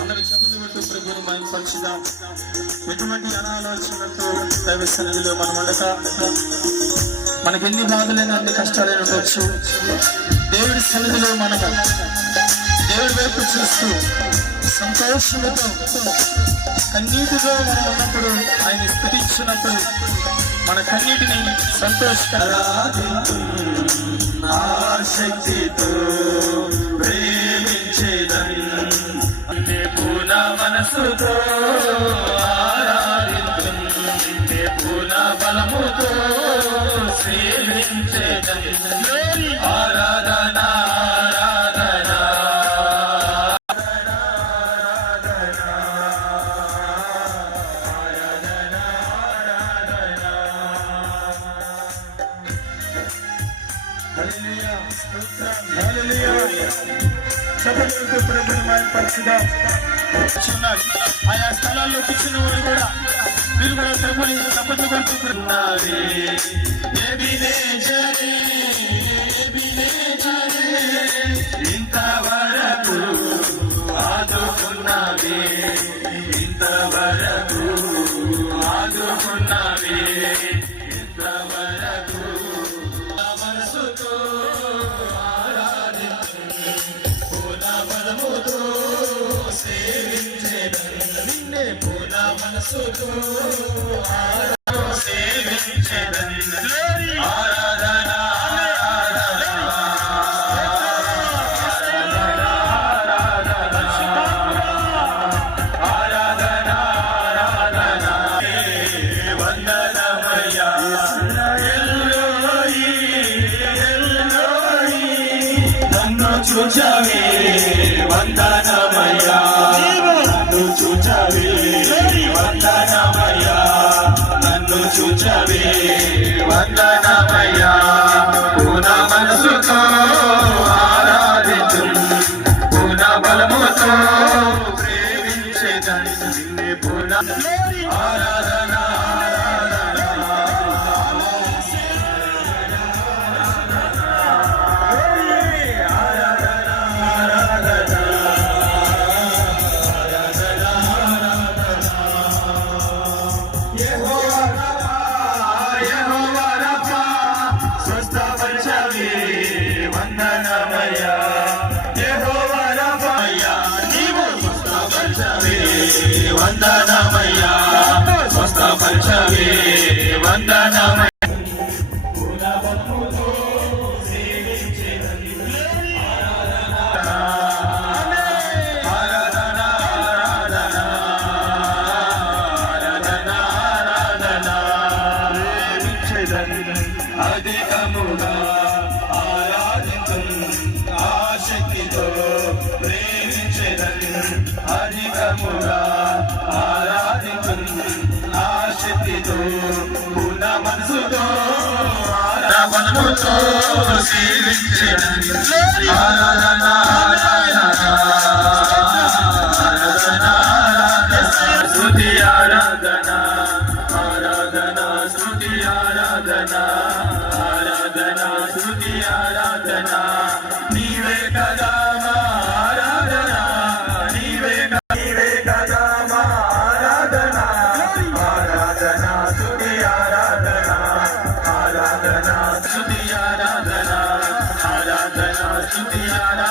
అందరూ చదువులు పెట్టు ప్రభుని మహిమపరచుదాం. ఎటువంటి అనాలోచనతో దైవ సన్నిధిలో మనం ఉండగా మనకు ఎన్ని బాధలైన అన్ని కష్టాలైన ఉండొచ్చు. దేవుడి సన్నిధిలో మనము దేవుడి వైపు చూస్తూ సంతోషంతో కన్నీటితో మనం ఉన్నప్పుడు ఆయన స్తుతించినప్పుడు మన కన్నీటిని సంతోషంతో ప్రేమించేదని పూర్ణ మనసుతో ఆరాధించే పూర్ణ బలముతో సేవించేదని ఆరాధన ఆయా స్థలాల్లో కూర్చున్న వాడు కూడా మీరు కూడా ప్రభుని తప్పట్లు కొడుతున్నారే. ఇంతవరకు ఆదుకున్నావే, ఇంతవరకు ఆదుకున్నావే, ఇంతవరకు మనసుతో బలముతో సేవించేదని పూర్ణ మనసుతో సేవించేదని ఆరాధన వందనమయ్యా నన్ను చూచవే, వందనమయ్యా నన్ను చూచవే, వందనమయ్యా నన్ను చూచవే, వందనమయ్యా పూర్ణ మనసుతో ఆరాధించు, పూర్ణ బలముతో ప్రేమించేదని నిన్నే పూర్ణ ఆరాధన వందనమయ్యా స్వస్థపరచవే, వందనమయ్యా అధికముగా ఆరాధించు, ఆసక్తితో ప్రేమించేదని అధికముగా ఆరాధించు, ఆసక్తితో పూర్ణ మనసుతో బలముతో సేవించేదని ఆరాధన స్తుతి ఆరాధన ఆరాధన స్తుతి ఆరాధన ఆరాధన స్తుతి ఆరాధన నీవే కదా మా ఆరాధన, నీవే కదా మా ఆరాధన, ఆరాధన స్తుతి ఆరాధన ఆరాధన స్తుతి ఆరాధన ఆరాధన స్తుతి ఆరాధన